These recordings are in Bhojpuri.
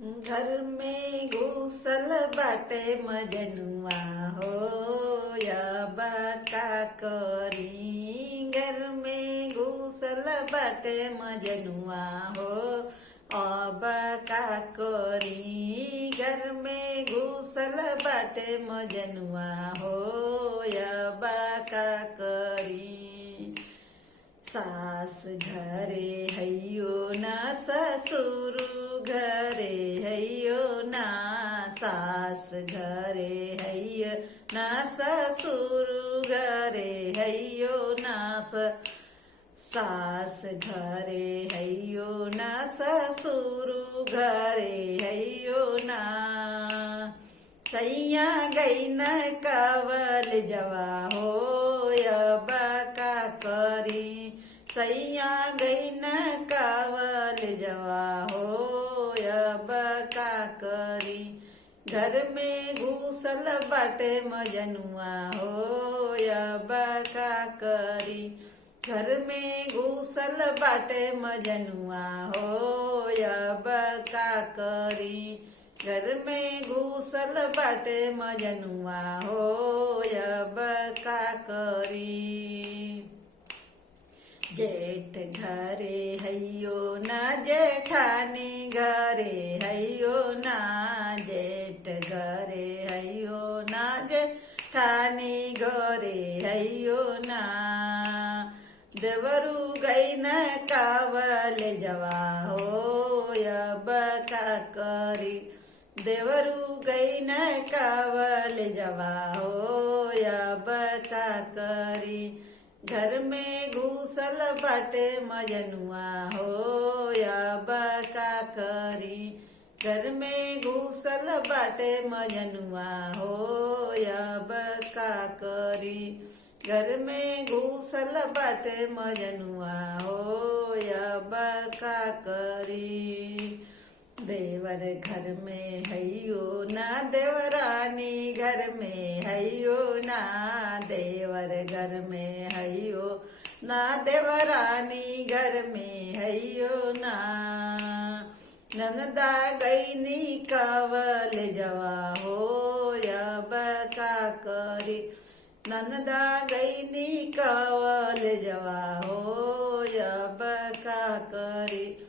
घर में घुसल बाटे मजनुआ हो अब का करी। घर में घुसल बाटे मजनुआ हो अब का करी। घर में घुसल बाटे मजनुआ हो अब का करी। सास घरे हैयो ना ससुर घरे हैयो ना। सास घरे हैयो ना ससुर घरे हैयो ना। सास घरे हैयो ना ससुर घरे हैयो ना। सैया गई न कवल जवा हो अब का करी। सैया गई न कावल जवा हो अब का करी। घर में घुसल बाटे मजनुआ हो अब का करी। घर में घुसल बाटे मजनुआ हो अब का करी। घर में घुसल बाटे मजनुआ हो अब का करी। जेठ घरे हैयो ना जेठानी घरे हैयो ना। जेठ घरे हैयो ना जेठानी घरे हैयो ना। देवरू गई न कावल जवा हो अब का करी। देवरू गई न कावल जवा हो अब का करी। घर में घुसल बाटे मजनुआ हो अब का करी। घर में घुसल बाटे मजनुआ हो अब का करी। घर में घुसल बाटे मजनुआ हो अब का करी। देवर घर में हैयो ना देवरानी घर में हैयो ना। देवर घर में हैयो ना देवरानी घर में हैयो ना। ननदा गईनी कावल जवा हो अब का करी। ननदा गईनी कावल जवा हो अब का करी।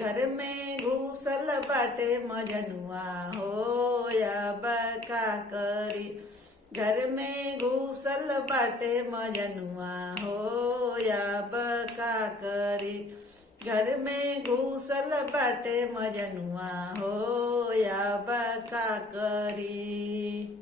घर में घुसल बाटे मजनुआ हो अब का करी। घर में घुसल बाटे मजनुआ हो अब का करी। घर में घुसल बाटे मजनुआ हो अब का करी।